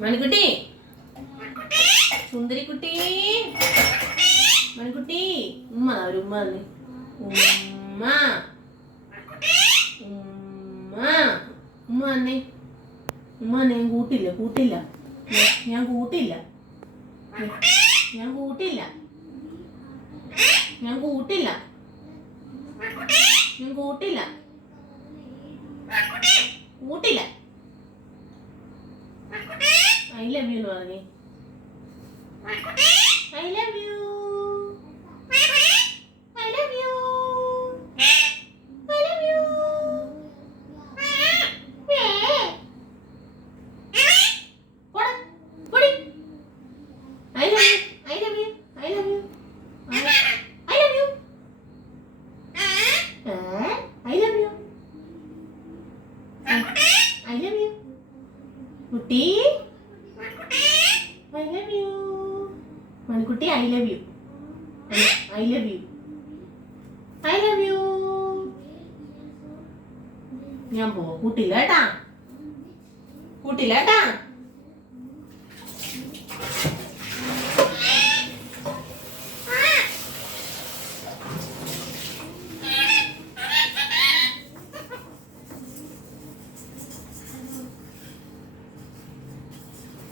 മണിക്കുട്ടി, സുന്ദരിക്കുട്ടി, മണിക്കുട്ടി, ഉമ്മ ഒരു ഉമ്മ തന്നെ. ഉമ്മ ഉമ്മ ഉമ്മ തന്നെ. ഉമ്മ തന്നെ. ഞാൻ കൂട്ടില്ല, കൂട്ടില്ല, ഞാൻ കൂട്ടില്ല, ഞാൻ കൂട്ടില്ല, ഞാൻ കൂട്ടില്ല, ഞാൻ കൂട്ടില്ല, കൂട്ടില്ല. ഐ ലവ് യു എന്ന് പറഞ്ഞേ. I love you, I love you, I love you. പോടാ, പോടി. I love you, I love you, I love you, I love you, I love you, I love you. കുട്ടി, I love you. Manikutty, I love you, I love you, I love you. ഞാൻ പോവാ. കൂട്ടില്ല കേട്ടാ, കൂട്ടില്ല കേട്ടാ.